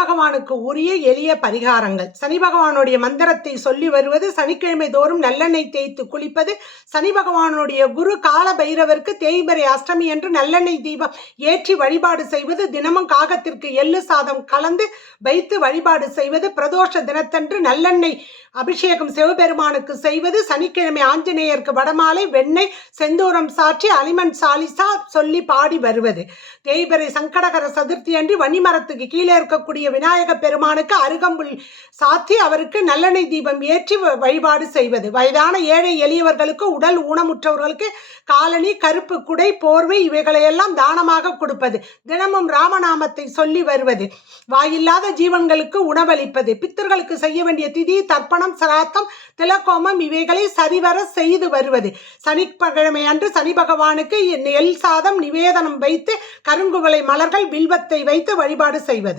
பகவானுக்கு உரிய எளிய பரிகாரங்கள். சனி பகவானுடைய மந்திரத்தை சொல்லி வருவது, சனிக்கிழமை தோறும் நல்லெண்ணெய் தேய்த்து குளிப்பது, சனி பகவானுடைய குரு கால பைரவருக்கு தேய்பிறை அஷ்டமி என்று நல்லெண்ணெய் தீபம் ஏற்றி வழிபாடு செய்வது, தினமும் காகத்திற்கு எள்ளு சாதம் கலந்து வைத்து வழிபாடு செய்வது, பிரதோஷ தினத்தன்று நல்லெண்ணெய் அபிஷேகம் சிவபெருமானுக்கு செய்வது, சனிக்கிழமை ஆஞ்சநேயருக்கு வடமாலை வெண்ணெய் செந்தூரம் சாற்றி அலிமன் சாலிசா சொல்லி பாடி வருவது, தேய்பிறை சங்கடகர சதுர்த்தி அன்று வன்னிமரத்துக்கு கீழே இருக்கக்கூடிய விநாயக பெருமானுக்கு அருகம்புல் சாத்தி அவருக்கு நல்லெண்ணெய் தீபம் ஏற்றி வழிபாடு செய்வது, வயதான ஏழை எளியவர்களுக்கு உடல் ஊனமுற்றவர்களுக்கு காலணி கருப்பு குடை போர்வை இவைகளையெல்லாம் தானமாக கொடுப்பது, தினமும் ராமநாமத்தை சொல்லி வருவது, வாயில்லாத ஜீவன்களுக்கு உணவளிப்பது, பித்தர்களுக்கு செய்ய வேண்டிய திதி தர்ப்பணம் சிராத்தம் திலக்கோமம் இவைகளை சரிவர செய்து வருவது, சனிக்கிழமை அன்று சனி பகவானுக்கு எல் சாதம் நிவேதனம் வைத்து கருங்குவளை மலர்கள் வில்வத்தை வைத்து வழிபாடு செய்வது.